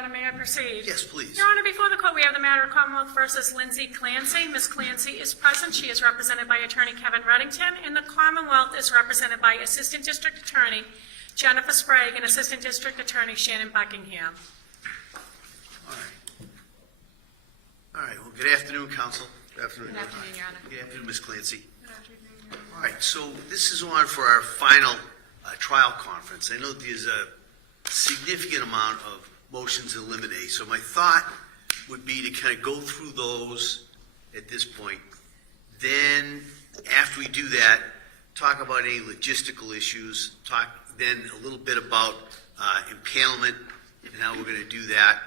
Honor, may I proceed? Yes, please. Your Honor, before the court, we have the matter of Commonwealth versus Lindsay Clancy. Ms. Clancy is present. She is represented by Attorney Kevin Reddington, and the Commonwealth is represented by Assistant District Attorney Jennifer Sprague and Assistant District Attorney Shannon Buckingham. All right. All right, well, good afternoon, counsel. Good afternoon. Good afternoon, Your Honor. Good afternoon, Ms. Clancy. All right, so this is on for our final trial conference. I know there's a significant amount of motions in limine, so my thought would be to kind of go through those at this point. Then, after we do that, talk about any logistical issues, talk then a little bit about impanelment and how we're going to do that.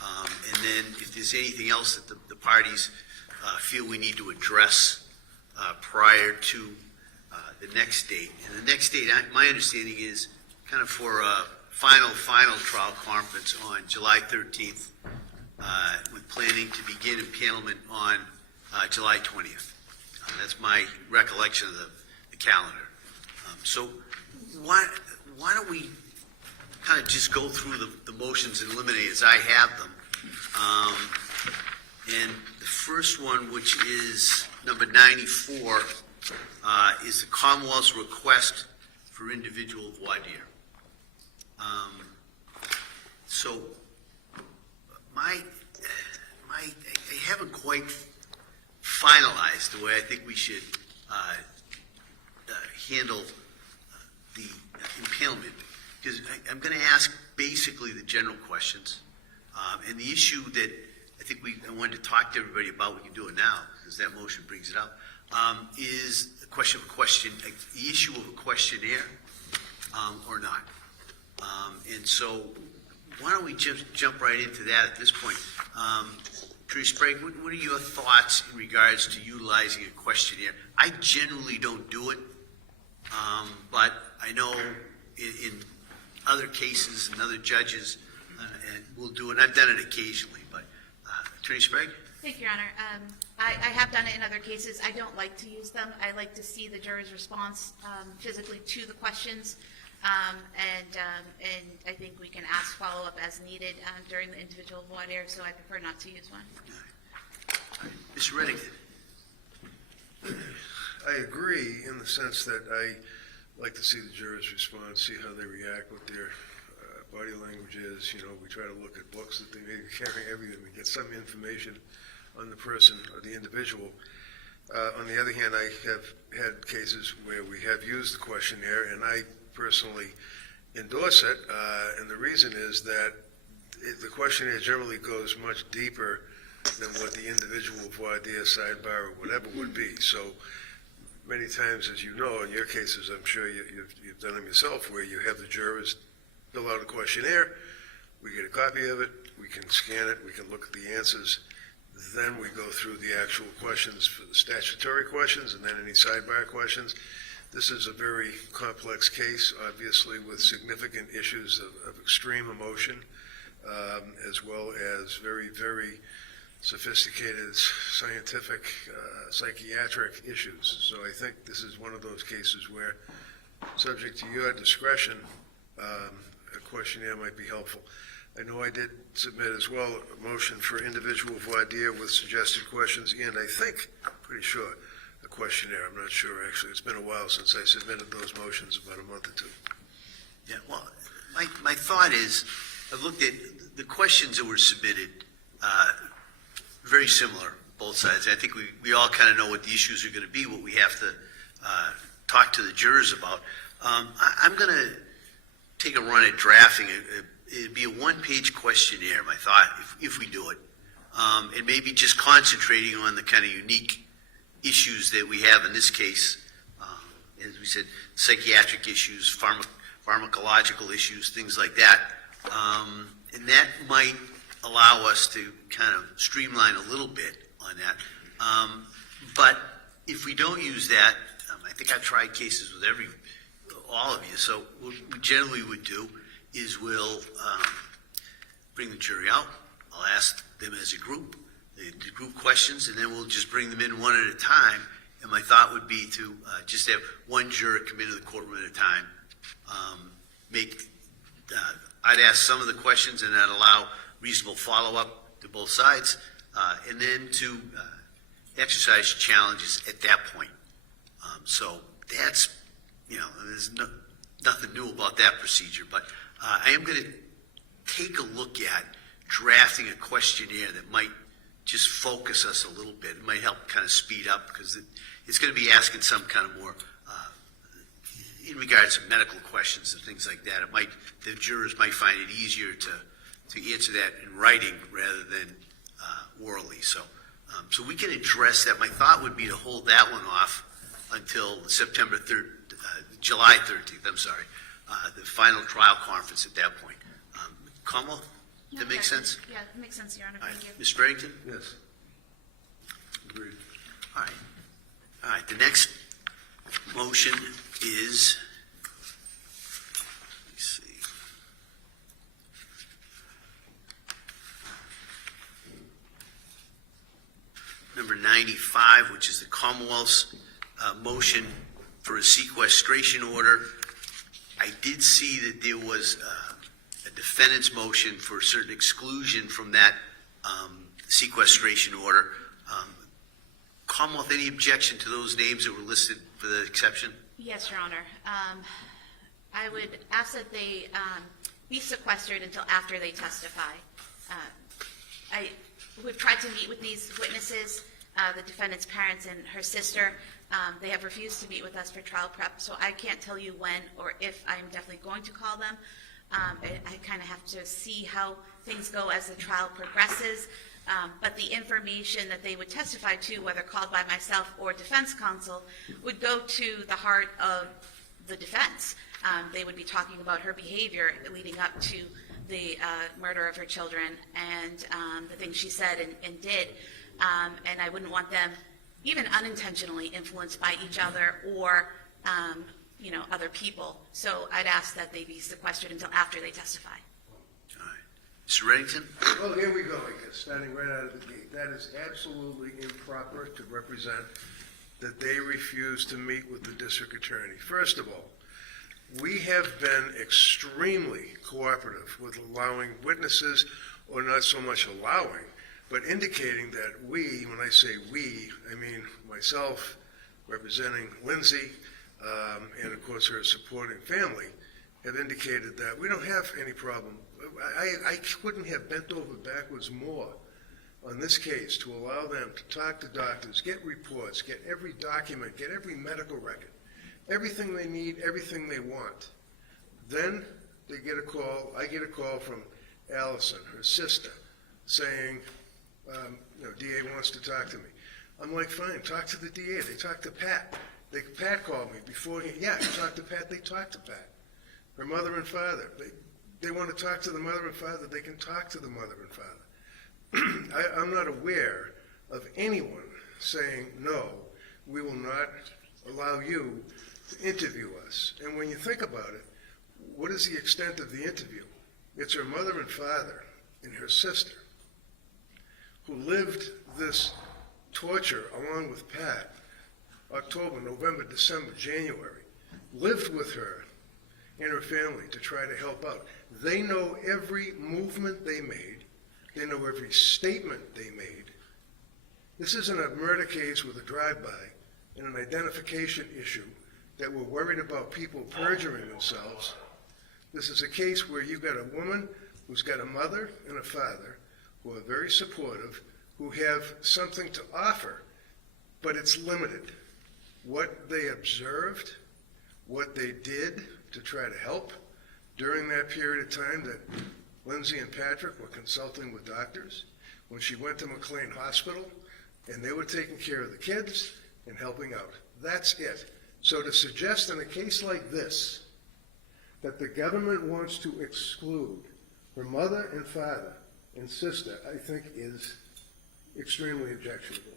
And then if there's anything else that the parties feel we need to address prior to the next date. And the next date, my understanding is kind of for a final trial conference on July 13th, with planning to begin impanelment on July 20th. That's my recollection of the calendar. So why don't we kind of just go through the motions in limine as I have them. And the first one, which is number 94, is the Commonwealth's request for individual voir dire. So I haven't quite finalized the way I think we should handle the impanelment, because I'm going to ask basically the general questions, and the issue that I think I wanted to talk to everybody about, we can do it now because that motion brings it up, is the the issue of a questionnaire or not. And so why don't we just jump right into that at this point. Attorney Sprague, what are your thoughts in regards to utilizing a questionnaire? I generally don't do it, but I know in other cases and other judges and will do it. And I've done it occasionally, but Attorney Sprague? Thank you, Your Honor. I have done it in other cases. I don't like to use them. I like to see the juror's response physically to the questions, and I think we can ask follow-up as needed during the individual voir dire, so I prefer not to use one. Mr. Reddington? I agree in the sense that I like to see the jurors respond, see how they react, what their body language is. You know, we try to look at books that they may be carrying, everything. We get some information on the person or the individual. On the other hand, I have had cases where we have used the questionnaire, and I personally endorse it, and the reason is that the questionnaire generally goes much deeper than what the individual voir dire, sidebar, or whatever would be. So many times, as you know, in your cases, I'm sure you've done them yourself, where you have the jurors fill out a questionnaire, we get a copy of it, we can scan it, we can look at the answers, then we go through the actual questions for the statutory questions and then any sidebar questions. This is a very complex case, obviously, with significant issues of extreme emotion, as well as very, very sophisticated scientific, psychiatric issues. So I think this is one of those cases where, subject to your discretion, a questionnaire might be helpful. I know I did submit as well a motion for individual voir dire with suggested questions, and I think, I'm pretty sure, a questionnaire. I'm not sure, actually. It's been a while since I submitted those motions, about a month or two. Yeah, well, my thought is, I've looked at the questions that were submitted, very similar, both sides. I think we all kind of know what the issues are going to be, what we have to talk to the jurors about. I'm going to take a run at drafting it. It'd be a one-page questionnaire, my thought, if we do it. And maybe just concentrating on the kind of unique issues that we have in this case. As we said, psychiatric issues, pharmacological issues, things like that. And that might allow us to kind of streamline a little bit on that. But if we don't use that, I think I've tried cases with all of you, so what we generally would do is we'll bring the jury out. I'll ask them as a group, the group questions, and then we'll just bring them in one at a time. And my thought would be to just have one juror come into the courtroom at a time. I'd ask some of the questions, and I'd allow reasonable follow-up to both sides, and then to exercise challenges at that point. So that's, there's nothing new about that procedure, but I am going to take a look at drafting a questionnaire that might just focus us a little bit. It might help kind of speed up, because it's going to be asking some kind of more, in regards to medical questions and things like that. The jurors might find it easier to answer that in writing rather than orally. So we can address that. My thought would be to hold that one off until July 13th, I'm sorry, the final trial conference at that point. Commonwealth, No, that makes sense? Yeah, it makes sense, Your Honor. All right, Thank you. Ms. Reddington? Yes. Agreed. All right, the next motion is, let me see. Number 95, which is the Commonwealth's motion for a sequestration order. I did see that there was a defendant's motion for a certain exclusion from that sequestration order. Commonwealth, any objection to those names that were listed for the exception? Yes, Your Honor. I would ask that they be sequestered until after they testify. We've tried to meet with these witnesses, the defendant's parents and her sister. They have refused to meet with us for trial prep, so I can't tell you when or if I'm definitely going to call them. I kind of have to see how things go as the trial progresses. But the information that they would testify to, whether called by myself or defense counsel, would go to the heart of the defense. They would be talking about her behavior leading up to the murder of her children and the things she said and did. And I wouldn't want them even unintentionally influenced by each other or other people. So I'd ask that they be sequestered until after they testify. All right. Mr. Reddington? Well, here we go, I guess, starting right out of the gate. That is absolutely improper to represent that they refuse to meet with the district attorney. First of all, we have been extremely cooperative with allowing witnesses, or not so much allowing, but indicating that we, when I say we, I mean myself representing Lindsay, and of course her supporting family, have indicated that we don't have any problem. I couldn't have bent over backwards more on this case to allow them to talk to doctors, get reports, get every document, get every medical record, everything they need, everything they want. Then they get a call, I get a call from Allison, her sister, saying, DA wants to talk to me. I'm like, fine, talk to the DA. They talked to Pat. Pat called me before he talked to Pat, they talked to Pat. Her mother and father, they want to talk to the mother and father, they can talk to the mother and father. I'm not aware of anyone saying, no, we will not allow you to interview us. And when you think about it, what is the extent of the interview? It's her mother and father and her sister who lived this torture along with Pat, October, November, December, January, lived with her and her family to try to help out. They know every movement they made. They know every statement they made. This isn't a murder case with a drive-by and an identification issue that we're worried about people perjuring themselves. This is a case where you've got a woman who's got a mother and a father who are very supportive, who have something to offer, but it's limited. What they observed, what they did to try to help during that period of time that Lindsay and Patrick were consulting with doctors, when she went to McLean Hospital, and they were taking care of the kids and helping out. That's it. So to suggest in a case like this that the government wants to exclude her mother and father and sister, I think is extremely objectionable.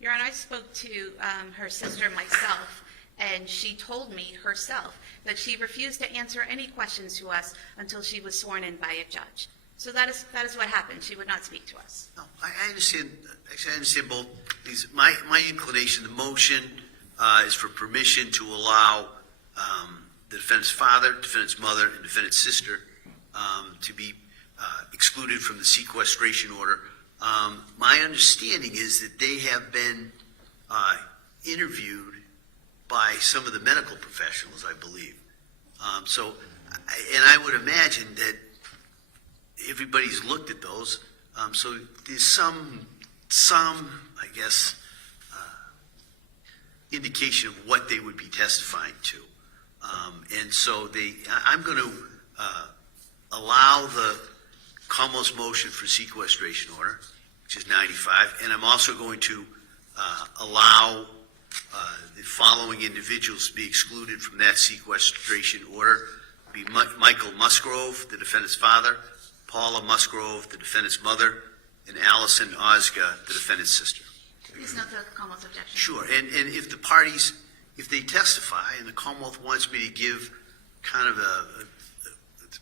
Your Honor, I spoke to her sister myself, and she told me herself that she refused to answer any questions to us until she was sworn in by a judge. So that is what happened. She would not speak to us. No, I understand. Actually, I understand both these. My inclination, the motion is for permission to allow the defendant's father, defendant's mother, and defendant's sister to be excluded from the sequestration order. My understanding is that they have been interviewed by some of the medical professionals, I believe. And I would imagine that everybody's looked at those. So there's some, I guess, indication of what they would be testifying to. And so I'm going to allow the Commonwealth's motion for sequestration order, which is 95, and I'm also going to allow the following individuals to be excluded from that sequestration order. Be Michael Musgrove, the defendant's father, Paula Musgrove, the defendant's mother, and Allison Osga, the defendant's sister. Please note the Commonwealth's objection. Sure, and if the parties, if they testify and the Commonwealth wants me to give kind of it's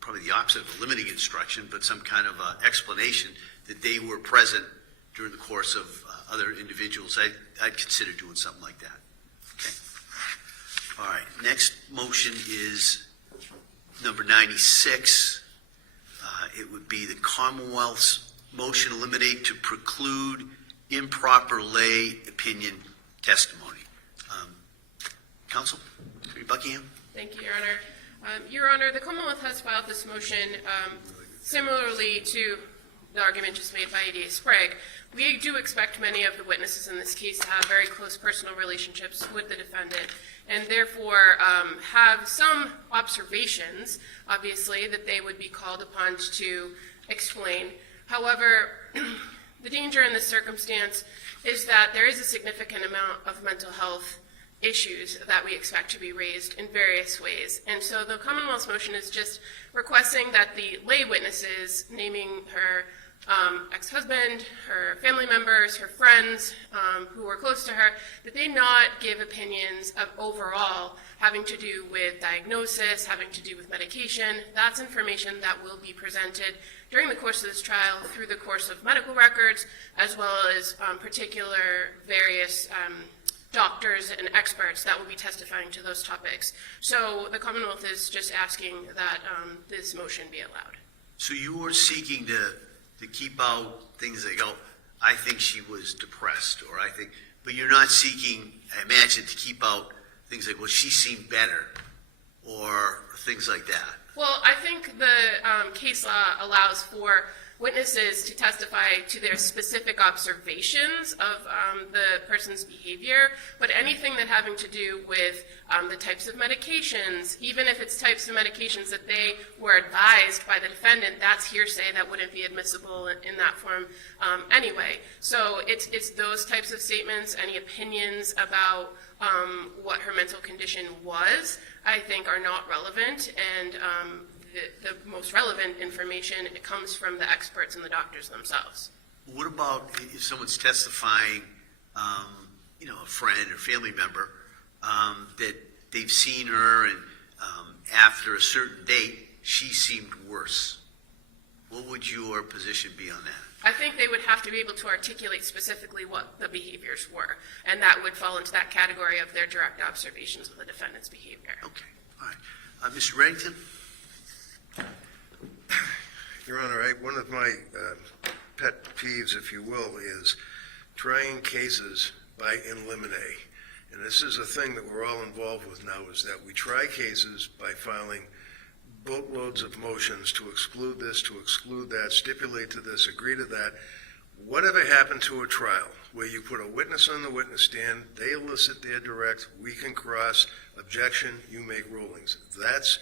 probably the opposite of a limiting instruction, but some kind of explanation that they were present during the course of other individuals, I'd consider doing something like that. Okay. All right, next motion is number 96. It would be the Commonwealth's motion eliminate to preclude improper lay opinion testimony. Counsel, Buckingham? Thank you, Your Honor. Your Honor, the Commonwealth has filed this motion similarly to the argument just made by ADA Sprague. We do expect many of the witnesses in this case to have very close personal relationships with the defendant and therefore have some observations, obviously, that they would be called upon to explain. However, the danger in this circumstance is that there is a significant amount of mental health issues that we expect to be raised in various ways. And so the Commonwealth's motion is just requesting that the lay witnesses, naming her ex-husband, her family members, her friends who were close to her, that they not give opinions of overall having to do with diagnosis, having to do with medication. That's information that will be presented during the course of this trial through the course of medical records, as well as particular various doctors and experts that will be testifying to those topics. So the Commonwealth is just asking that this motion be allowed. So you are seeking to keep out things like, oh, I think she was depressed, or I think, but you're not seeking, I imagine, to keep out things like, well, she seemed better, or things like that. Well, I think the case law allows for witnesses to testify to their specific observations of the person's behavior, but anything that having to do with the types of medications, even if it's types of medications that they were advised by the defendant, that's hearsay that wouldn't be admissible in that form anyway. So it's those types of statements, any opinions about what her mental condition was, I think are not relevant, and the most relevant information, it comes from the experts and the doctors themselves. What about if someone's testifying, a friend or family member, that they've seen her and after a certain date, she seemed worse? What would your position be on that? I think they would have to be able to articulate specifically what the behaviors were, and that would fall into that category of their direct observations of the defendant's behavior. Okay, all right. Mr. Reddington? Your Honor, one of my pet peeves, if you will, is trying cases by in limine. And this is a thing that we're all involved with now, is that we try cases by filing boatloads of motions to exclude this, to exclude that, stipulate to this, agree to that. Whatever happened to a trial where you put a witness on the witness stand, they elicit their direct, we can cross, objection, you make rulings. That's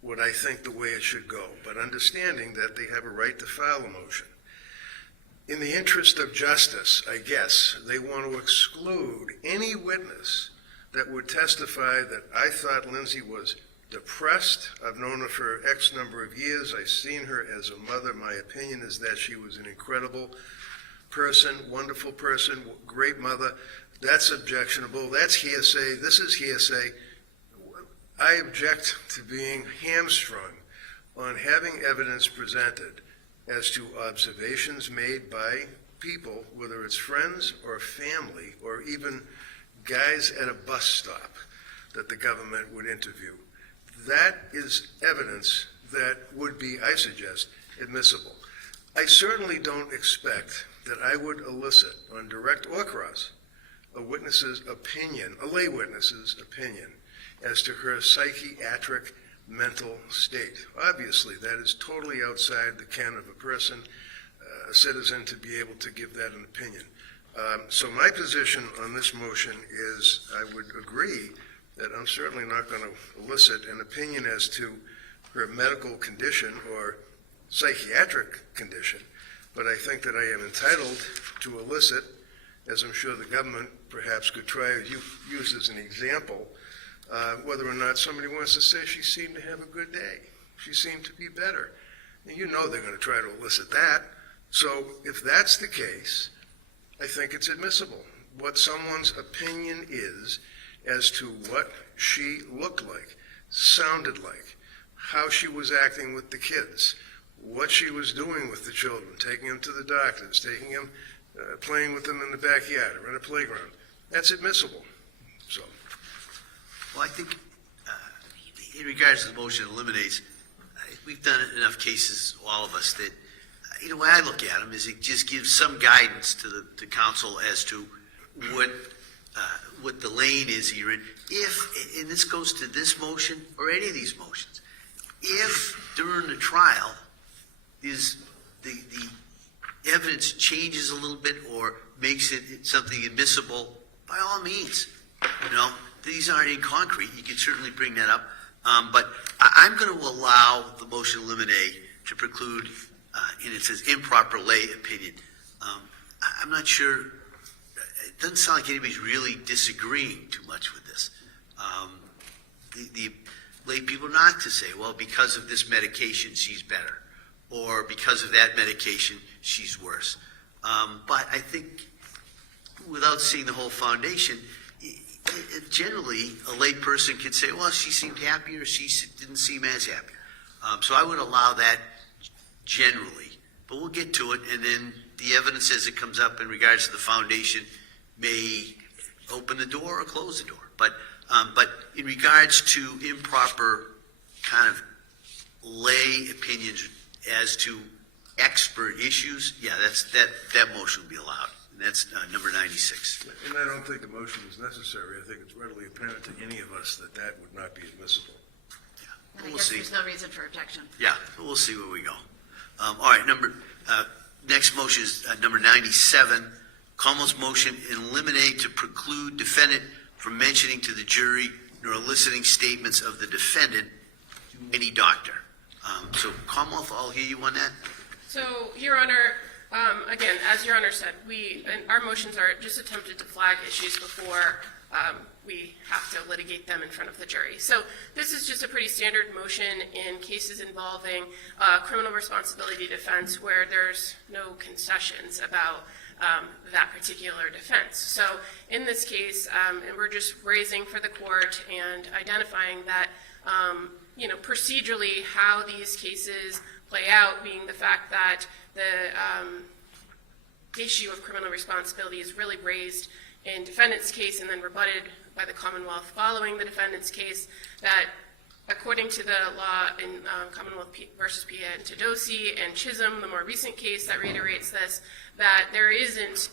what I think the way it should go, but understanding that they have a right to file a motion. In the interest of justice, I guess, they want to exclude any witness that would testify that I thought Lindsay was depressed. I've known her for X number of years. I've seen her as a mother. My opinion is that she was an incredible person, wonderful person, great mother. That's objectionable. That's hearsay. This is hearsay. I object to being hamstrung on having evidence presented as to observations made by people, whether it's friends or family or even guys at a bus stop that the government would interview. That is evidence that would be, I suggest, admissible. I certainly don't expect that I would elicit on direct or cross a witness's opinion, a lay witness's opinion, as to her psychiatric mental state. Obviously, that is totally outside the ken of a person, a citizen, to be able to give that an opinion. So my position on this motion is I would agree that I'm certainly not going to elicit an opinion as to her medical condition or psychiatric condition, but I think that I am entitled to elicit, as I'm sure the government perhaps could try to use as an example, whether or not somebody wants to say she seemed to have a good day, she seemed to be better. And you know they're going to try to elicit that. So if that's the case, I think it's admissible. What someone's opinion is as to what she looked like, sounded like, how she was acting with the kids, what she was doing with the children, taking them to the doctors, taking them, playing with them in the backyard or in a playground. That's admissible. So, Well, I think in regards to the motion that eliminates, we've done enough cases, all of us, that the way I look at them is it just gives some guidance to the council as to what the lane is here. And if, and this goes to this motion or any of these motions, if during the trial is the evidence changes a little bit or makes it something admissible, by all means, these aren't in concrete. You can certainly bring that up. But I'm going to allow the motion to eliminate to preclude, and it says improper lay opinion. I'm not sure. It doesn't sound like anybody's really disagreeing too much with this. The lay people are not to say, well, because of this medication, she's better, or because of that medication, she's worse. But I think without seeing the whole foundation, generally a lay person can say, well, she seemed happy or she didn't seem as happy. So I would allow that generally, but we'll get to it, and then the evidence as it comes up in regards to the foundation may open the door or close the door. But in regards to improper kind of lay opinions as to expert issues, yeah, that motion will be allowed. And that's number 96. and I don't think a motion is necessary. I think it's readily apparent to any of us that that would not be admissible. And I We'll guess see. there's no reason for objection. Yeah, we'll see where we go. All right, next motion is number 97. Comel's motion eliminate to preclude defendant from mentioning to the jury nor eliciting statements of the defendant to any doctor. So Commonwealth, I'll hear you on that. So, Your Honor, again, as Your Honor said, our motions are just attempted to flag issues before we have to litigate them in front of the jury. So this is just a pretty standard motion in cases involving criminal responsibility defense where there's no concessions about that particular defense. So in this case, and we're just raising for the court and identifying that, procedurally how these cases play out, being the fact that the issue of criminal responsibility is really raised in defendant's case and then rebutted by the Commonwealth following the defendant's case, that according to the law in Commonwealth versus Piantadosi and Chisholm, the more recent case that reiterates this, that there isn't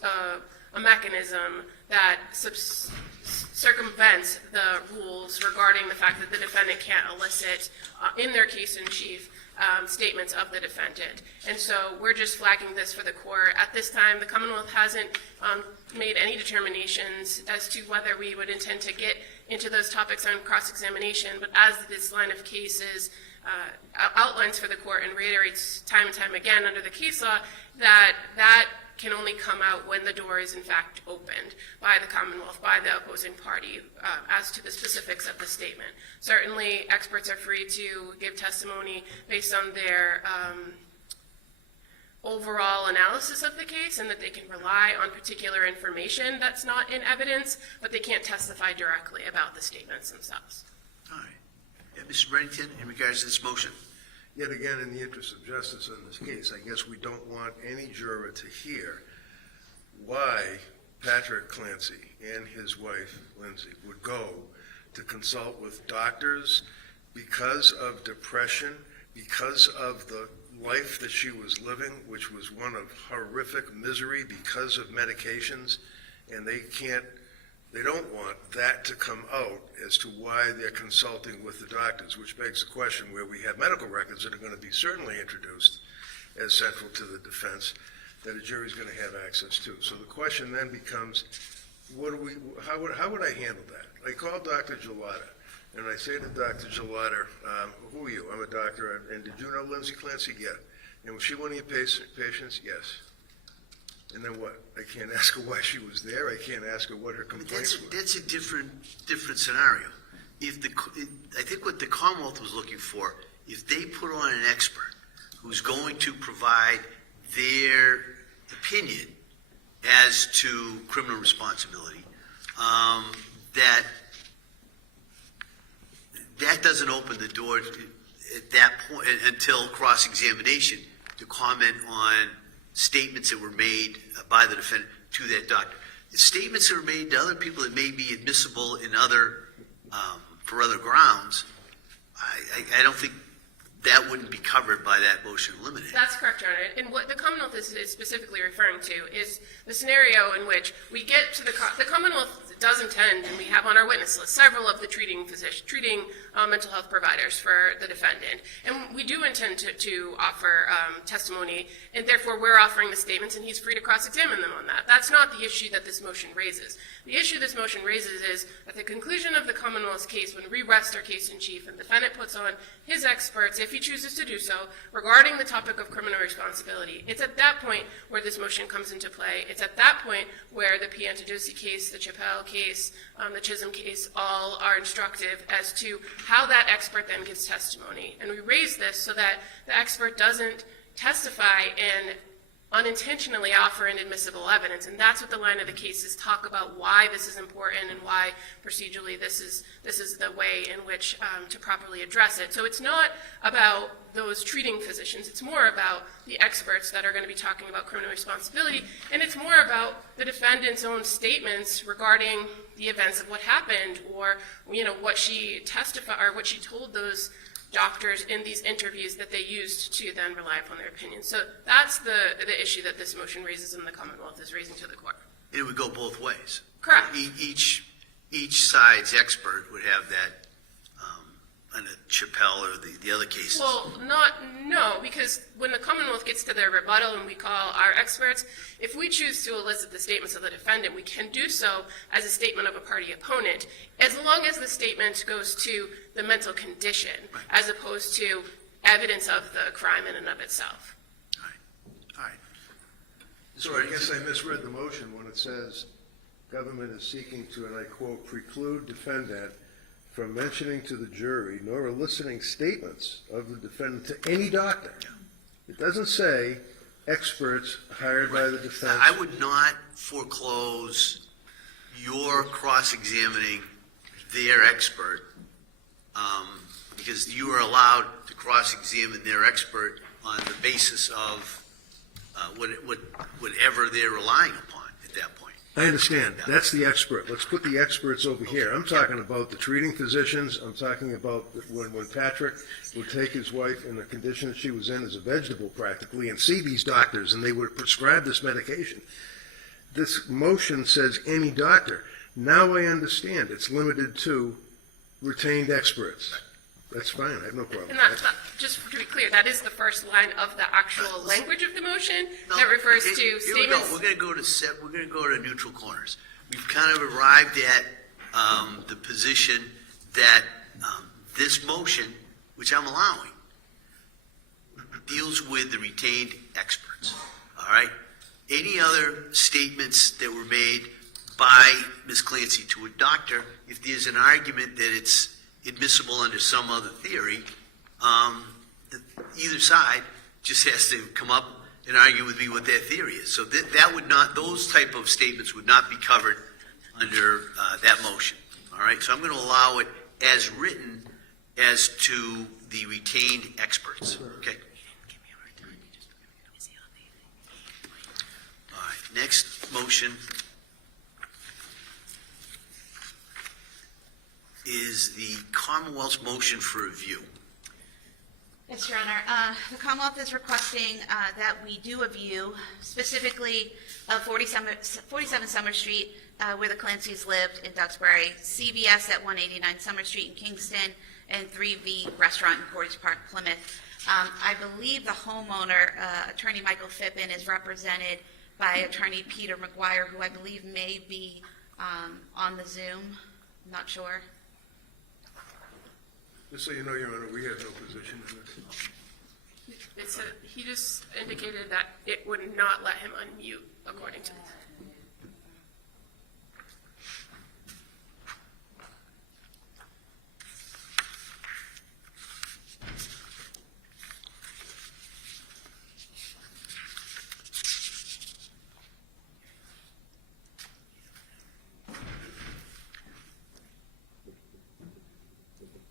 a mechanism that circumvents the rules regarding the fact that the defendant can't elicit in their case in chief statements of the defendant. And so we're just flagging this for the court. At this time, the Commonwealth hasn't made any determinations as to whether we would intend to get into those topics on cross-examination, but as this line of cases outlines for the court and reiterates time and time again under the case law, that can only come out when the door is in fact opened by the Commonwealth, by the opposing party, as to the specifics of the statement. Certainly, experts are free to give testimony based on their overall analysis of the case and that they can rely on particular information that's not in evidence, but they can't testify directly about the statements themselves. All right. Yeah, Mr. Bennington, in regards to this motion. Yet again, in the interest of justice in this case, I guess we don't want any juror to hear why Patrick Clancy and his wife, Lindsay, would go to consult with doctors because of depression, because of the life that she was living, which was one of horrific misery because of medications, and they don't want that to come out as to why they're consulting with the doctors, which begs the question where we have medical records that are going to be certainly introduced as central to the defense that a jury's going to have access to. So the question then becomes, how would I handle that? I call Dr. Gelada, and I say to Dr. Gelada, who are you? I'm a doctor, and did you know Lindsay Clancy? Yeah. And was she one of your patients? Yes. And then what? I can't ask her why she was there. I can't ask her what her complaints were. That's a different scenario. I think what the Commonwealth was looking for, if they put on an expert who's going to provide their opinion as to criminal responsibility, that doesn't open the door at that point until cross-examination to comment on statements that were made by the defendant to that doctor. The statements that were made to other people that may be admissible in for other grounds, I don't think that wouldn't be covered by that motion to eliminate. That's correct, Your Honor. And what the Commonwealth is specifically referring to is the scenario in which we get to the Commonwealth does intend, and we have on our witness list several of the treating mental health providers for the defendant. And we do intend to offer testimony, and therefore we're offering the statements, and he's free to cross-examine them on that. That's not the issue that this motion raises. The issue this motion raises is at the conclusion of the Commonwealth's case, when we rest our case in chief, and the defendant puts on his experts, if he chooses to do so, regarding the topic of criminal responsibility. It's at that point where this motion comes into play. It's at that point where the Piantadosi case, the Chappelle case, the Chisholm case, all are instructive as to how that expert then gives testimony. And we raise this so that the expert doesn't testify and unintentionally offer inadmissible evidence, and that's what the line of the cases talk about, why this is important and why procedurally this is the way in which to properly address it. So it's not about those treating physicians, it's more about the experts that are going to be talking about criminal responsibility, and it's more about the defendant's own statements regarding the events of what happened, or what she testified or what she told those doctors in these interviews that they used to then rely upon their opinions. So that's the issue that this motion raises and the Commonwealth is raising to the court. It would go both ways. Correct. Each side's expert would have that on a Chappelle or the other cases. Well, no, because when the Commonwealth gets to their rebuttal and we call our experts, if we choose to elicit the statements of the defendant, we can do so as a statement of a party opponent, as long as the statement goes to the mental condition, as opposed to evidence of the crime in and of itself. All right. So I guess I misread the motion when it says government is seeking to, and I quote, preclude defendant from mentioning to the jury nor eliciting statements of the defendant to any doctor. It doesn't say experts hired by the defense. I would not foreclose your cross-examining their expert because you are allowed to cross-examine their expert on the basis of whatever they're relying upon at that point. I understand. That's the expert. Let's put the experts over here. I'm talking about the treating physicians. I'm talking about when Patrick would take his wife in the condition that she was in as a vegetable practically and see these doctors and they would prescribe this medication. This motion says any doctor. Now I understand. It's limited to retained experts. That's fine. I have no problem And with that. just to be clear, that is the first line of the actual language of the motion that refers to Here we go. statements. We're going to go to neutral corners. We've kind of arrived at the position that this motion, which I'm allowing, deals with the retained experts. All right? Any other statements that were made by Ms. Clancy to a doctor, if there's an argument that it's admissible under some other theory, either side just has to come up and argue with me what their theory is. So that would not, those type of statements would not be covered under that motion. All right, so I'm going to allow it as written as to the retained experts. Okay. All right, next motion is the Commonwealth's motion for review. Yes, Your Honor. The Commonwealth is requesting that we do a view, specifically of 47 Summer Street, where the Clancys lived in Duxbury, CVS at 189 Summer Street in Kingston, and 3V Restaurant in Cordes Park, Plymouth. I believe the homeowner, Attorney Michael Phippen, is represented by Attorney Peter McGuire, who I believe may be on the Zoom. I'm not sure. Just so you know, Your Honor, we have no position in this. He just indicated that it would not let him unmute, according to this.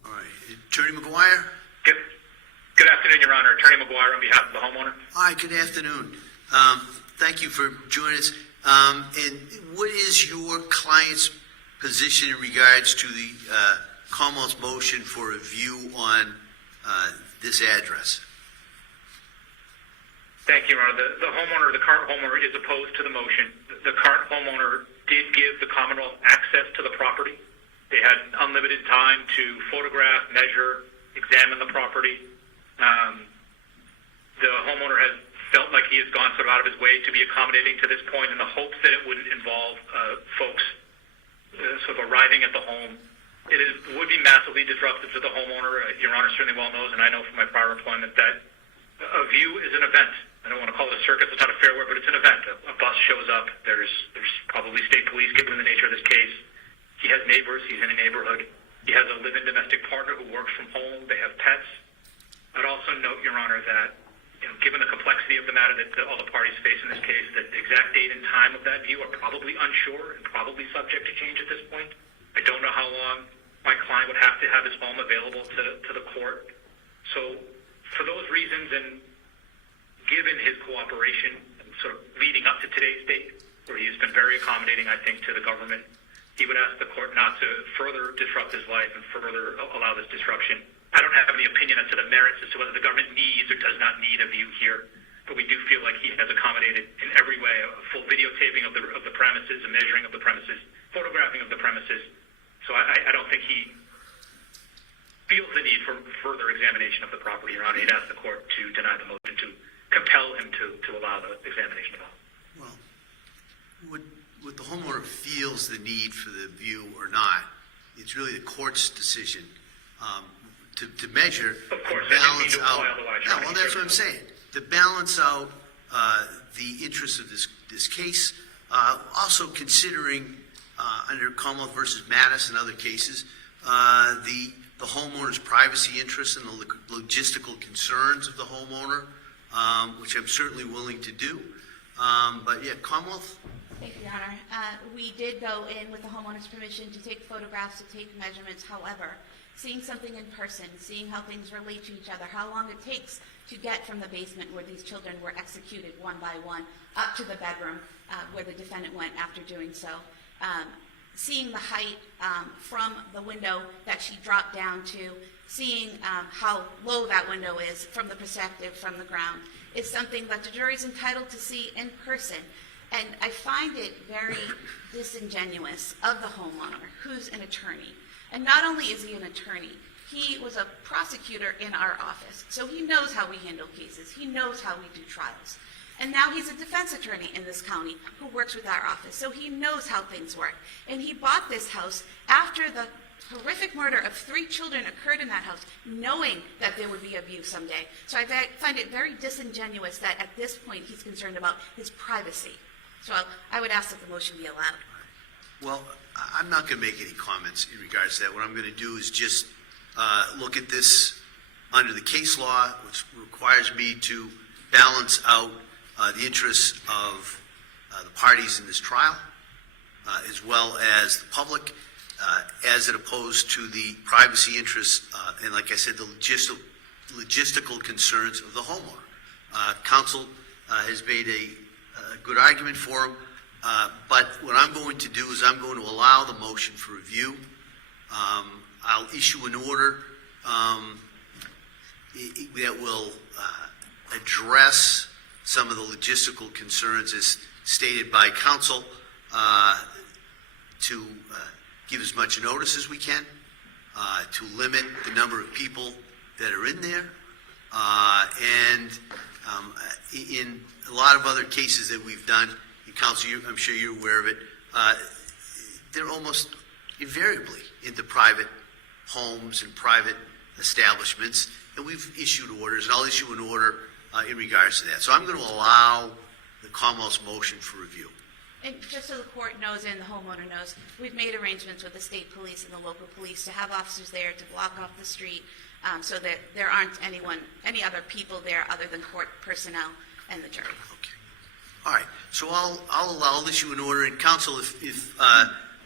All right, Attorney McGuire? Good afternoon, Your Honor. Attorney McGuire on behalf of the homeowner. Hi, good afternoon. Thank you for joining us. And what is your client's position in regards to the Commonwealth's motion for a view on this address? Thank you, Your Honor. The current homeowner is opposed to the motion. The current homeowner did give the Commonwealth access to the property. They had unlimited time to photograph, measure, examine the property. The homeowner has felt like he has gone sort of out of his way to be accommodating to this point in the hopes that it wouldn't involve folks sort of arriving at the home. It would be massively disruptive to the homeowner. Your Honor certainly well knows, and I know from my prior employment, that a view is an event. I don't want to call it a circus, it's not a fair word, but it's an event. A bus shows up, there's probably state police given the nature of this case. He has neighbors, he's in a neighborhood. He has a live-in domestic partner who works from home, they have pets. I'd also note, Your Honor, that given the complexity of the matter that all the parties face in this case, that the exact date and time of that view are probably unsure and probably subject to change at this point. I don't know how long my client would have to have his home available to the court. So for those reasons, and given his cooperation and sort of leading up to today's date, where he's been very accommodating, I think, to the government, he would ask the court not to further disrupt his life and further allow this disruption. I don't have any opinion as to the merits as to whether the government needs or does not need a view here, but we do feel like he has accommodated in every way: a full videotaping of the premises, a measuring of the premises, photographing of the premises. So I don't think he feels the need for further examination of the property, Your Honor. He'd ask the court to deny the motion, to compel him to allow the examination of the home. Well, what the homeowner feels the need for the view or not, it's really the court's decision to measure, Of course, to I didn't mean balance to out. imply otherwise, Your No, Honor. well, that's what I'm saying. To balance out the interests of this case, also considering under Commonwealth versus Mattis and other cases, the homeowner's privacy interests and the logistical concerns of the homeowner, which I'm certainly willing to do. But yeah, Commonwealth. Thank you, Your Honor. We did go in with the homeowner's permission to take photographs, to take measurements. However, seeing something in person, seeing how things relate to each other, how long it takes to get from the basement where these children were executed one by one up to the bedroom where the defendant went after doing so. Seeing the height from the window that she dropped down to, seeing how low that window is from the perspective from the ground, is something that the jury's entitled to see in person. And I find it very disingenuous of the homeowner, who's an attorney. And not only is he an attorney, he was a prosecutor in our office. So he knows how we handle cases. He knows how we do trials. And now he's a defense attorney in this county who works with our office. So he knows how things work. And he bought this house after the horrific murder of 3 children occurred in that house, knowing that there would be a view someday. So I find it very disingenuous that at this point he's concerned about his privacy. So I would ask that the motion be allowed. Well, I'm not going to make any comments in regards to that. What I'm going to do is just look at this under the case law, which requires me to balance out the interests of the parties in this trial, as well as the public, as it opposed to the privacy interests, and like I said, the logistical concerns of the homeowner. Counsel has made a good argument for him, but what I'm going to do is I'm going to allow the motion for review. I'll issue an order that will address some of the logistical concerns as stated by counsel, to give as much notice as we can, to limit the number of people that are in there, and in a lot of other cases that we've done, and counsel, I'm sure you're aware of it, they're almost invariably into private homes and private establishments, and we've issued orders, and I'll issue an order in regards to that. So I'm going to allow the Commonwealth's motion for review. And just so the court knows and the homeowner knows, we've made arrangements with the state police and the local police to have officers there to block off the street, so that there aren't any other people there other than court personnel and the jury. Okay. All right. So I'll issue an order. And counsel, if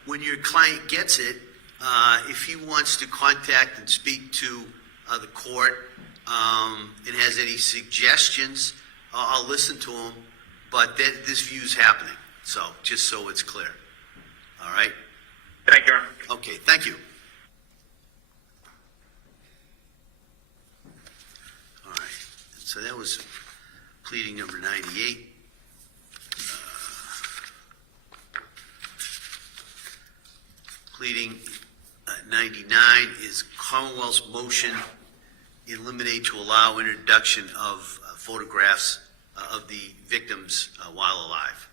when your client gets it, if he wants to contact and speak to the court and has any suggestions, I'll listen to him. But this view is happening. So just so it's clear. All right. Thank you, Your Honor. Okay. Thank you. All right. So that was pleading number 98. Pleading 99 is Commonwealth's motion in limine to allow introduction of photographs of the victims while alive.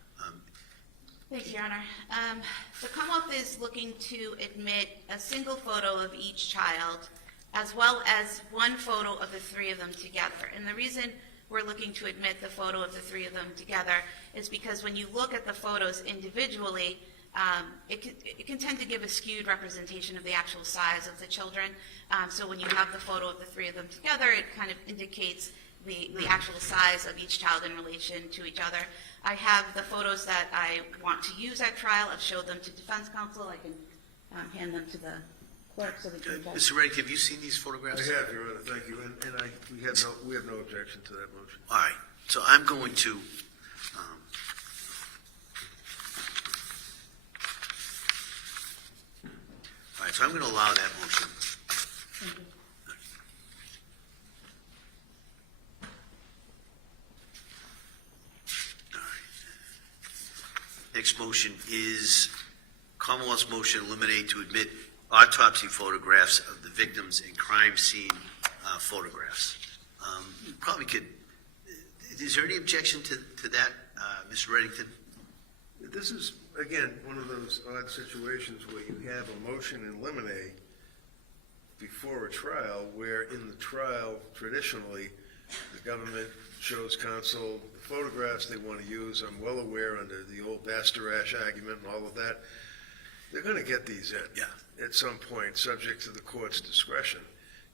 Thank you, Your Honor. The Commonwealth is looking to admit a single photo of each child, as well as one photo of the three of them together. And the reason we're looking to admit the photo of the three of them together is because when you look at the photos individually, it can tend to give a skewed representation of the actual size of the children. So when you have the photo of the three of them together, it kind of indicates the actual size of each child in relation to each other. I have the photos that I want to use at trial. I've showed them to defense counsel. I can hand them to the clerk so that you can judge. Mr. Reddick, have you seen these photographs? I have, Your Honor, thank you, and we have no objection to that motion. All right. So I'm going to all right, so I'm going to allow that motion. All right. Next motion is Commonwealth's motion eliminate to admit autopsy photographs of the victims and crime scene photographs. You probably could. Is there any objection to that, Mr. Reddington? This is, again, one of those odd situations where you have a motion in limine before a trial, where in the trial, traditionally, the government shows counsel the photographs they want to use. I'm well aware under the old Bastarash argument and all of that, they're going to get these in at some point, subject to the court's discretion.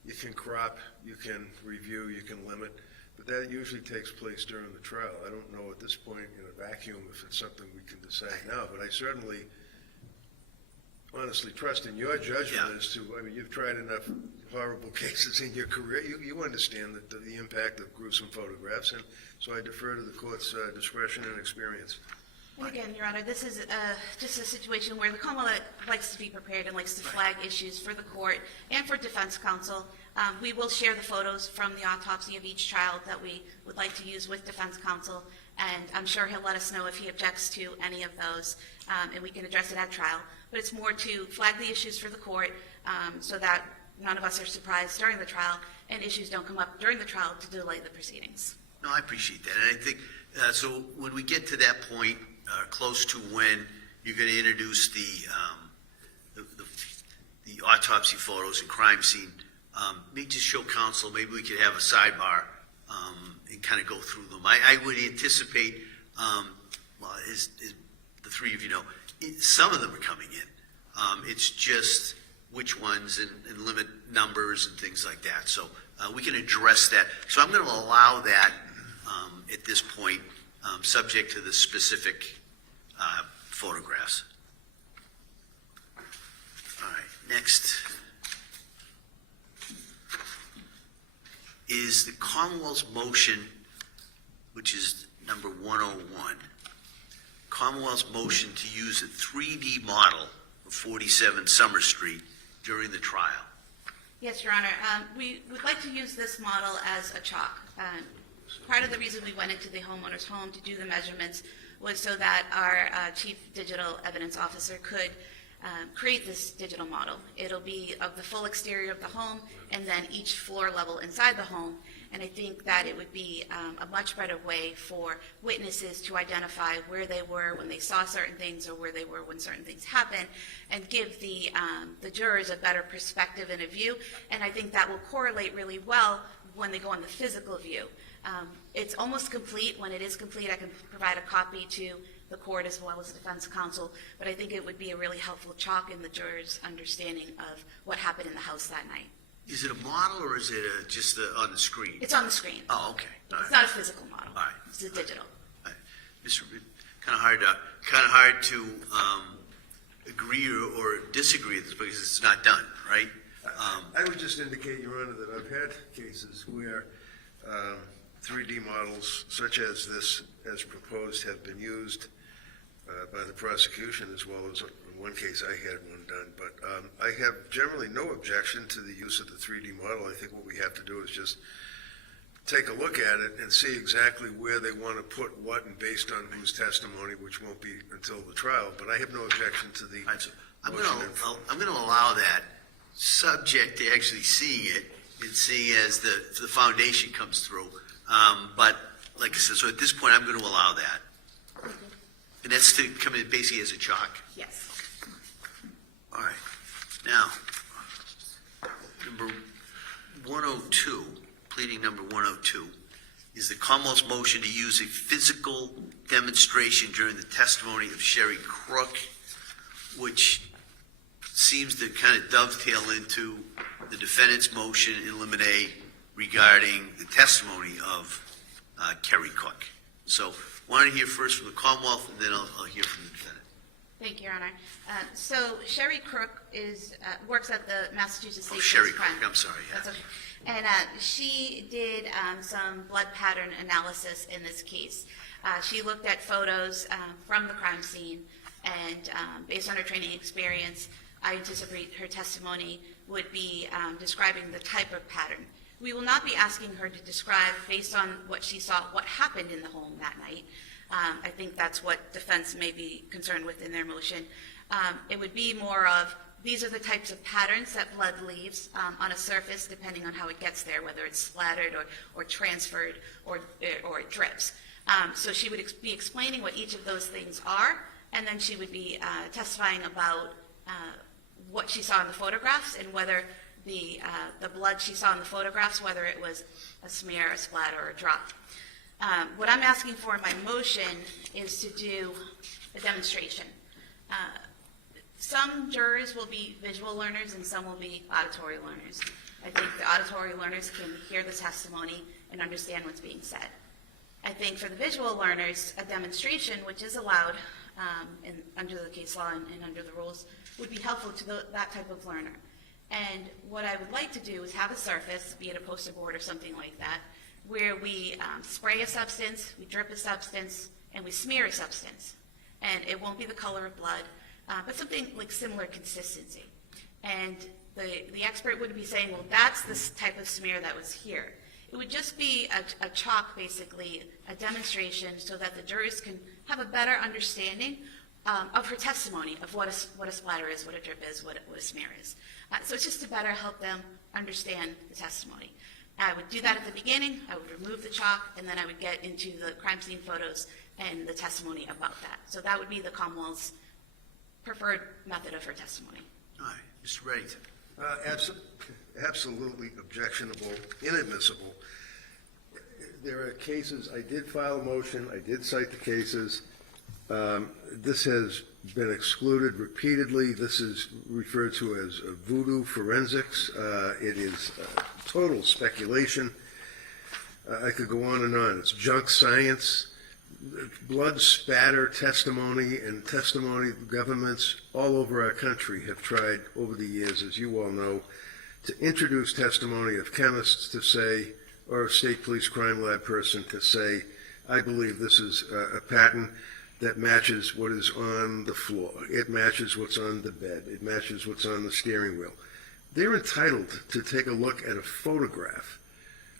You can crop, you can review, you can limit, but that usually takes place during the trial. I don't know at this point in a vacuum if it's something we can decide now, but I certainly honestly trust in your judgment as to, I mean, you've tried enough horrible cases in your career. You understand that the impact of gruesome photographs, and so I defer to the court's discretion and experience. And again, Your Honor, this is just a situation where the Commonwealth likes to be prepared and likes to flag issues for the court and for defense counsel. We will share the photos from the autopsy of each child that we would like to use with defense counsel, and I'm sure he'll let us know if he objects to any of those, and we can address it at trial. But it's more to flag the issues for the court so that none of us are surprised during the trial and issues don't come up during the trial to delay the proceedings. No, I appreciate that. And I think, so when we get to that point, close to when you're going to introduce the autopsy photos and crime scene, maybe just show counsel, maybe we could have a sidebar and kind of go through them. I would anticipate, well, as the three of you know, some of them are coming in. It's just which ones and limit numbers and things like that. So we can address that. So I'm going to allow that at this point, subject to the specific photographs. All right, next is the Commonwealth's motion, which is number 101. Commonwealth's motion to use a 3D model of 47 Summer Street during the trial. Yes, Your Honor. We would like to use this model as a chalk. Part of the reason we went into the homeowner's home to do the measurements was so that our chief digital evidence officer could create this digital model. It'll be of the full exterior of the home and then each floor level inside the home. And I think that it would be a much better way for witnesses to identify where they were when they saw certain things or where they were when certain things happened, and give the jurors a better perspective and a view. And I think that will correlate really well when they go on the physical view. It's almost complete. When it is complete, I can provide a copy to the court as well as the defense counsel, but I think it would be a really helpful chalk in the jurors' understanding of what happened in the house that night. Is it a model or is it just on the screen? It's on the screen. Oh, okay. All It's right. not a physical model. All right. It's a digital. Mr. Kind of hard to agree or disagree with this because it's not done, right? I would just indicate, Your Honor, that I've had cases where 3D models such as this, as proposed, have been used by the prosecution, as well as in one case I had one done. But I have generally no objection to the use of the 3D model. I think what we have to do is just take a look at it and see exactly where they want to put what, and based on whose testimony, which won't be until the trial. But I have no objection to the All right, so I'm motion. going to allow that, subject to actually seeing it and seeing as the foundation comes through. But like I said, so at this point, I'm going to allow that. And that's to come in basically as a chalk. Yes. All right. Now, number 102, pleading number 102, is the Commonwealth's motion to use a physical demonstration during the testimony of Sherry Crook, which seems to kind of dovetail into the defendant's motion in limine regarding the testimony of Kerry Cook. So why don't I hear first from the Commonwealth, and then I'll hear from the defendant. Thank you, Your Honor. So Sherry Crook works at the Massachusetts State Sherry Police Crime. Crook, I'm sorry, yeah. That's okay. And she did some blood pattern analysis in this case. She looked at photos from the crime scene, and based on her training experience, I anticipate her testimony would be describing the type of pattern. We will not be asking her to describe, based on what she saw, what happened in the home that night. I think that's what defense may be concerned with in their motion. It would be more of, these are the types of patterns that blood leaves on a surface, depending on how it gets there, whether it's splattered or transferred or it drips. So she would be explaining what each of those things are, and then she would be testifying about what she saw in the photographs and whether the blood she saw in the photographs, whether it was a smear, a splatter, or a drop. What I'm asking for in my motion is to do a demonstration. Some jurors will be visual learners and some will be auditory learners. I think the auditory learners can hear the testimony and understand what's being said. I think for the visual learners, a demonstration, which is allowed under the case law and under the rules, would be helpful to that type of learner. And what I would like to do is have a surface, be it a poster board or something like that, where we spray a substance, we drip a substance, and we smear a substance. And it won't be the color of blood, but something like similar consistency. And the expert would be saying, well, that's this type of smear that was here. It would just be a chalk, basically, a demonstration so that the jurors can have a better understanding of her testimony, of what a splatter is, what a drip is, what a smear is. So it's just to better help them understand the testimony. I would do that at the beginning, I would remove the chalk, and then I would get into the crime scene photos and the testimony about that. So that would be the Commonwealth's preferred method of her testimony. All right, Mr. Reddington. Absolutely objectionable, inadmissible. There are cases, I did file a motion, I did cite the cases. This has been excluded repeatedly. This is referred to as voodoo forensics. It is total speculation. I could go on and on. It's junk science. Blood spatter testimony and testimony governments all over our country have tried over the years, as you all know, to introduce testimony of chemists to say, or a state police crime lab person to say, I believe this is a pattern that matches what is on the floor. It matches what's on the bed. It matches what's on the steering wheel. they're entitled to take a look at a photograph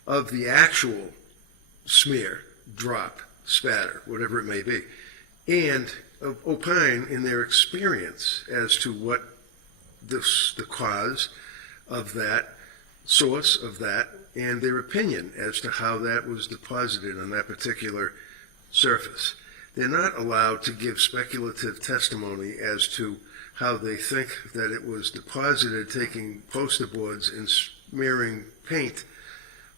of the actual smear, drop, spatter, whatever it may be, and opine in their experience as to what the cause of that, source of that, and their opinion as to how that was deposited on that particular surface. They're not allowed to give speculative testimony as to how they think that it was deposited, taking poster boards and smearing paint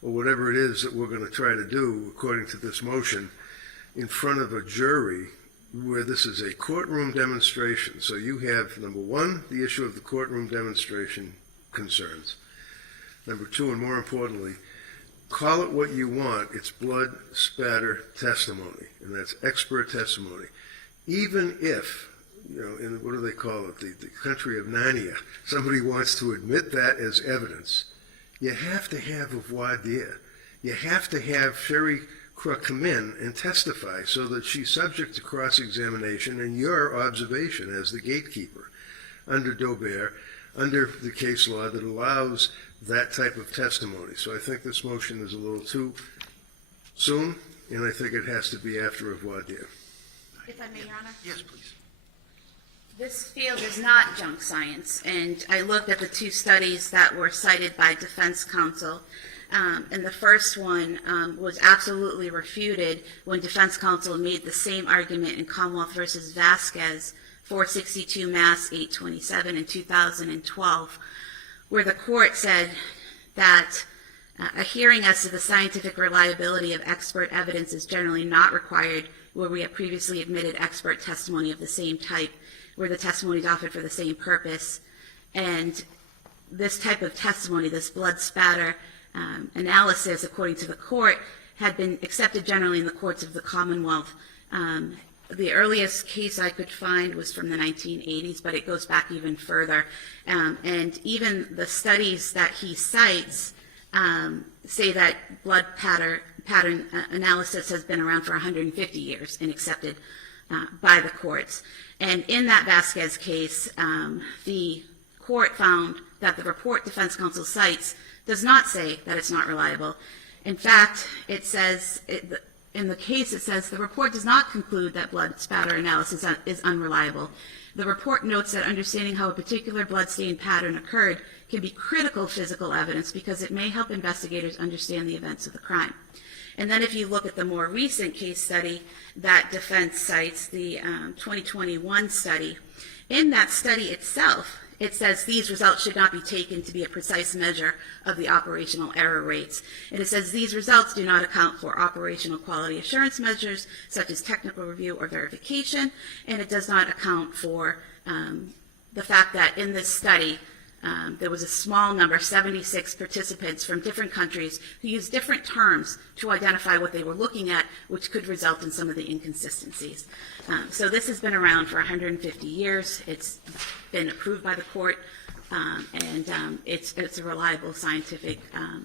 or whatever it is that we're going to try to do, according to this motion, in front of a jury where this is a courtroom demonstration. So you have, number one, the issue of the courtroom demonstration concerns. Number two, and more importantly, call it what you want, it's blood spatter testimony, and that's expert testimony. Even if, in what do they call it, the country of Narnia, somebody wants to admit that as evidence, you have to have a voir dire. You have to have Sherry Crook come in and testify so that she's subject to cross-examination and your observation as the gatekeeper under Daubert, under the case law that allows that type of testimony. So I think this motion is a little too soon, and I think it has to be after a voir dire. If I may, Your Honor? Yes, please. This field is not junk science, and I looked at the two studies that were cited by defense counsel, and the first one was absolutely refuted when defense counsel made the same argument in Commonwealth versus Vasquez, 462 Mass. 827 in 2012, where the court said that a hearing as to the scientific reliability of expert evidence is generally not required where we have previously admitted expert testimony of the same type, where the testimony is offered for the same purpose. And this type of testimony, this blood spatter analysis, according to the court, had been accepted generally in the courts of the Commonwealth. The earliest case I could find was from the 1980s, but it goes back even further. And even the studies that he cites say that blood pattern analysis has been around for 150 years and accepted by the courts. And in that Vasquez case, the court found that the report defense counsel cites does not say that it's not reliable. In fact, it says, in the case it says, the report does not conclude that blood spatter analysis is unreliable. The report notes that understanding how a particular bloodstain pattern occurred can be critical physical evidence because it may help investigators understand the events of the crime. And then if you look at the more recent case study that defense cites, the 2021 study, in that study itself, it says these results should not be taken to be a precise measure of the operational error rates. And it says these results do not account for operational quality assurance measures such as technical review or verification, and it does not account for the fact that in this study, there was a small number, 76 participants from different countries who used different terms to identify what they were looking at, which could result in some of the inconsistencies. So this has been around for 150 years. It's been approved by the court, and it's a reliable scientific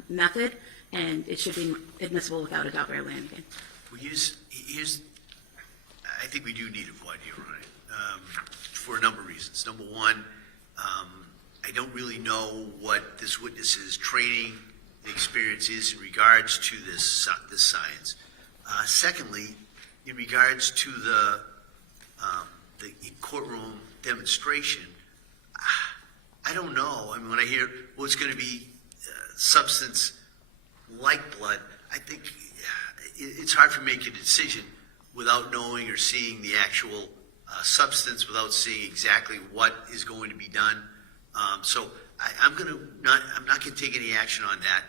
method, and it should be admissible without a doubt by Lanigan. Well, I think we do need a voir dire on it for a number of reasons. Number one, I don't really know what this witness's training experience is in regards to this science. Secondly, in regards to the courtroom demonstration, I don't know. I mean, when I hear what's going to be substance like blood, I think it's hard for me to make a decision without knowing or seeing the actual substance, without seeing exactly what is going to be done. So I'm not going to take any action on that.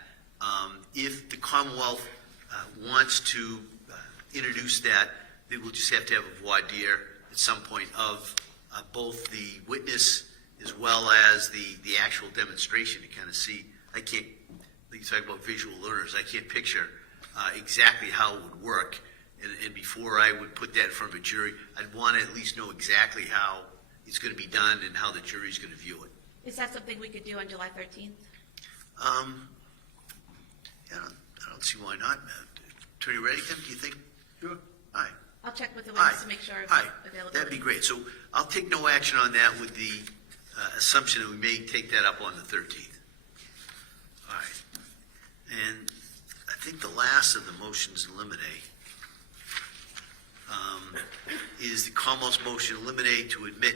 If the Commonwealth wants to introduce that, they will just have to have a voir dire at some point of both the witness as well as the actual demonstration to kind of see. I can't, like you talk about visual learners, I can't picture exactly how it would work. And before I would put that in front of a jury, I'd want to at least know exactly how it's going to be done and how the jury's going to view it. Is that something we could do on July 13th? I don't see why not. Attorney Reddington, do you think? Sure. All right. I'll check with the All right. witness to make sure it's All right. available. That'd be great. So I'll take no action on that with the assumption that we may take that up on the 13th. And I think the last of the motions in limine is the Commonwealth's motion to eliminate to admit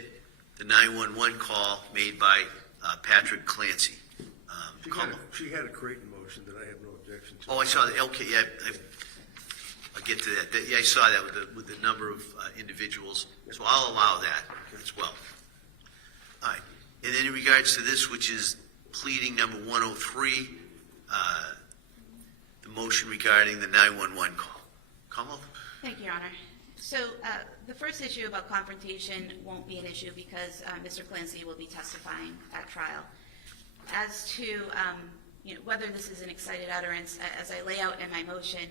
the 911 call made by Patrick Clancy. She had a Creighton motion that I have no objection to. Oh, I saw that. Okay, yeah, I'll get to that. Yeah, I saw that with the number of individuals, so I'll allow that as well. All right, and then in regards to this, which is pleading number 103, the motion regarding the 911 call. Commonwealth? Thank you, Your Honor. So the first issue about confrontation won't be an issue because Mr. Clancy will be testifying at trial. As to whether this is an excited utterance, as I lay out in my motion,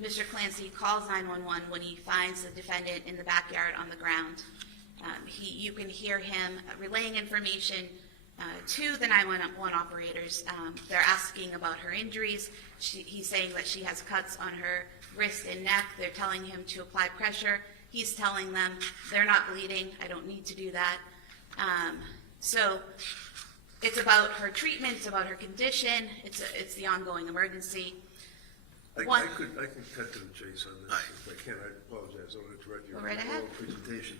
Mr. Clancy calls 911 when he finds the defendant in the backyard on the ground. You can hear him relaying information to the 911 operators. They're asking about her injuries. He's saying that she has cuts on her wrist and neck. They're telling him to apply pressure. He's telling them they're not bleeding. I don't need to do that. So it's about her treatment. It's about her condition. It's the ongoing emergency. I can cut to the chase on this if I can. I apologize. I want to interrupt your Go right ahead. presentation.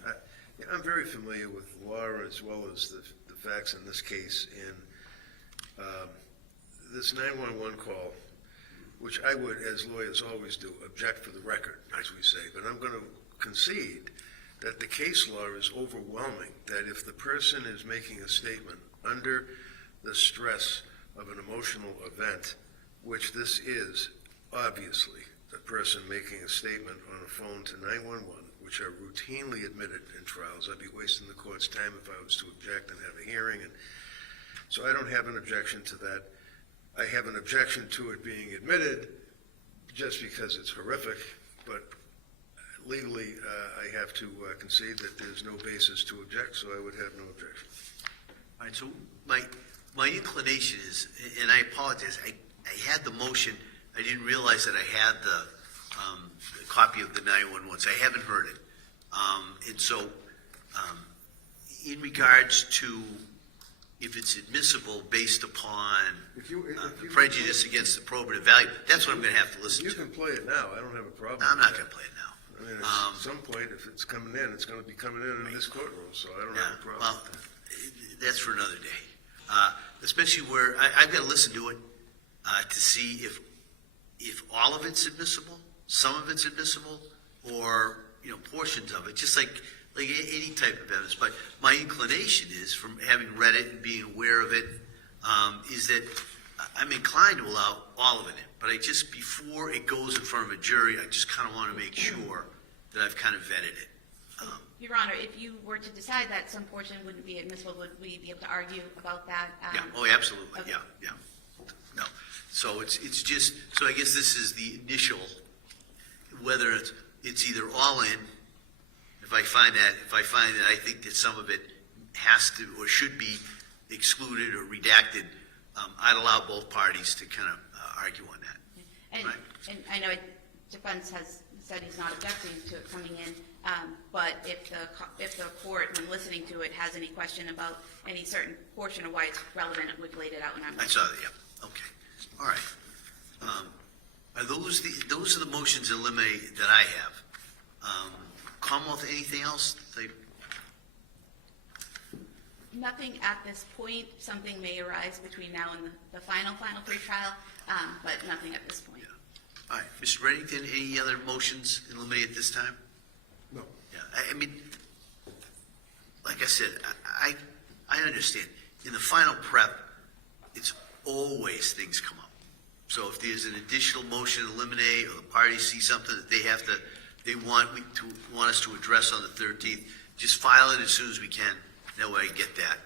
I'm very familiar with law as well as the facts in this case. And this 911 call, which I would, as lawyers always do, object for the record, as we say. But I'm going to concede that the case law is overwhelming, that if the person is making a statement under the stress of an emotional event, which this is, obviously, the person making a statement on a phone to 911, which are routinely admitted in trials. I'd be wasting the court's time if I was to object and have a hearing. And so I don't have an objection to that. I have an objection to it being admitted just because it's horrific, but legally I have to concede that there's no basis to object, so I would have no objection. All right, so my inclination is, and I apologize, I had the motion, I didn't realize that I had the copy of the 911, so I haven't heard it. And so, in regards to if it's admissible based upon If you prejudice against the probative value, that's what I'm going to have to listen You to. can play it now. I don't have a problem. No, I'm with not that. going to play it now. I mean, at some point, if it's coming in, it's going to be coming in this courtroom, so I don't have a problem. Well, that's for another day. Especially where I've got to listen to it to see if all of it's admissible, some of it's admissible, or portions of it, just like any type of evidence. But my inclination is, from having read it and being aware of it, is that I'm inclined to allow all of it in. But before it goes in front of a jury, I just kind of want to make sure that I've kind of vetted it. Your Honor, if you were to decide that some portion wouldn't be admissible, would we be able to argue about that? Yeah. Oh, absolutely. Okay. Yeah. No. So it's just. So I guess this is the initial. Whether it's either all in. If I find that I think that some of it has to or should be excluded or redacted, I'd allow both parties to kind of argue on that. And, Right. and I know defense has said he's not objecting to it coming in, but if the court, when listening to it, has any question about any certain portion of why it's relevant, it would lay it out in our motion. I saw that. Yeah. Okay. All right. Are those are the motions to eliminate that I have? Commonwealth, anything else? Nothing at this point. Something may arise between now and the final pretrial, but nothing at this point. All right, Mr. Reddington, any other motions eliminated at this time? No. Yeah, I mean, like I said, I understand. In the final prep, it's always things come up. So if there's an additional motion to eliminate, or the parties see something that they want us to address on the 13th, just file it as soon as we can. That way I get that.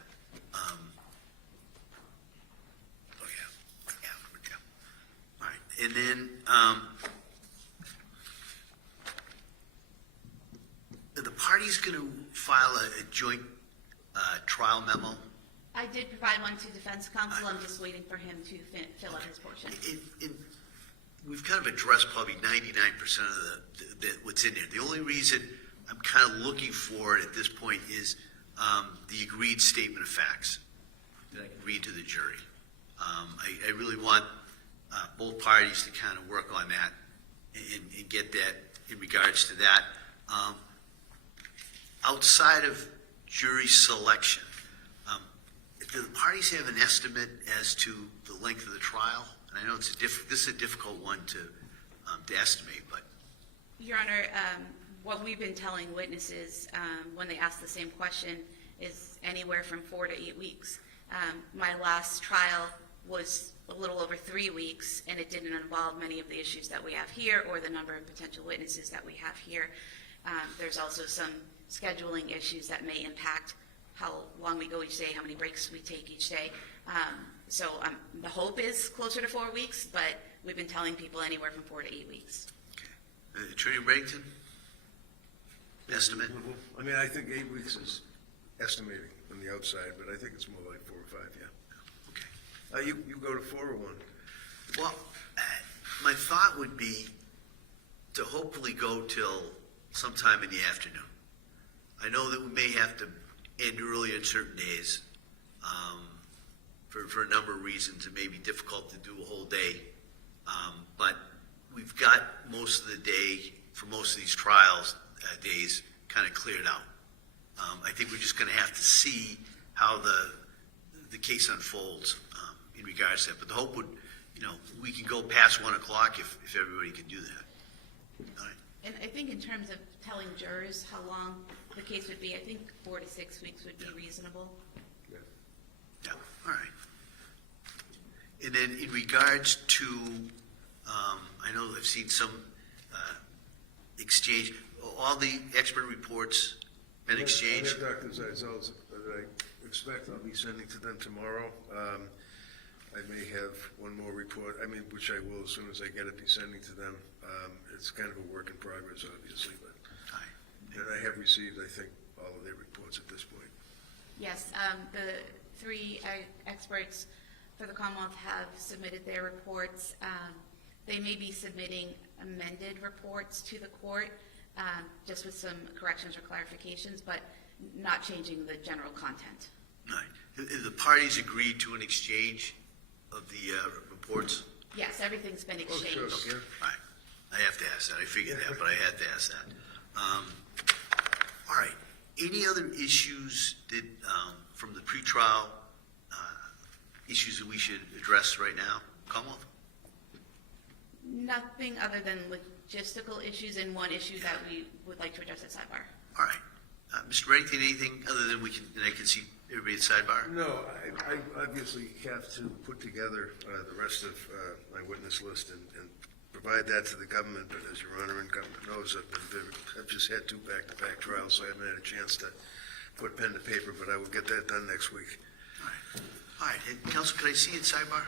All right, and then are the parties going to file a joint trial memo? I did provide one to defense counsel. I'm just waiting for him to fill out his portion. We've kind of addressed probably 99% of the what's in there. The only reason I'm kind of looking for it at this point is the agreed statement of facts that I can read to the jury. I really want both parties to kind of work on that and get that in regards to that. Outside of jury selection, do the parties have an estimate as to the length of the trial? And I know this is a difficult one to estimate, but Your Honor, what we've been telling witnesses when they ask the same question is anywhere from 4 to 8 weeks. My last trial was a little over 3 weeks, and it didn't involve many of the issues that we have here or the number of potential witnesses that we have here. There's also some scheduling issues that may impact how long we go each day, how many breaks we take each day. So the hope is closer to 4 weeks, but we've been telling people anywhere from 4 to 8 weeks. Attorney Reddington? Estimate? I mean, I think 8 weeks is estimating on the outside, but I think it's more like 4 or 5, yeah. Okay. You go to 4 or 1? Well, my thought would be to hopefully go till sometime in the afternoon. I know that we may have to end early on certain days for a number of reasons. It may be difficult to do a whole day, but we've got most of the day for most of these trials days kind of cleared out. I think we're just going to have to see how the case unfolds in regards to that. But the hope would, we can go past 1 o'clock if everybody can do that. All right. And I think in terms of telling jurors how long the case would be, I think 4 to 6 weeks would be reasonable. Yeah, all right. And then in regards to, I know I've seen some exchange, all the expert reports been exchanged? I have Dr. Zeitzel's that I expect I'll be sending to them tomorrow. I may have one more report, which I will as soon as I get it, be sending to them. It's kind of a work in progress, obviously, but and I have received, I think, all of their reports at this point. Yes, the 3 experts for the Commonwealth have submitted their reports. They may be submitting amended reports to the court, just with some corrections or clarifications, but not changing the general content. Right. Have the parties agreed to an exchange of the reports? Yes, everything's been exchanged. sure. Okay. All right. I have to ask that. I figured that, but I had to ask that. All right. Any other issues that, from the pretrial issues that we should address right now? Commonwealth? Nothing other than logistical issues and one issue that we would like to address at sidebar. All right. Mr. Reddington, anything other than I can see everybody at sidebar? No, I obviously have to put together the rest of my witness list and provide that to the government, but as Your Honor and government knows, I've just had 2 back-to-back trials, so I haven't had a chance to put pen to paper, but I will get that done next week. All right. All right. And Counsel, could I see you at sidebar?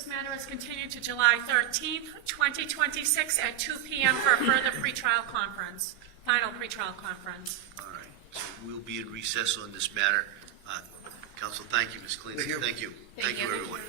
This matter is continued to July 13th, 2026 at 2 p.m. for a further pretrial conference, final pretrial conference. All right, so we'll be in recess on this matter. Counsel, thank you, Ms. Clancy. Thank you. Thank you. Thank you. Everyone.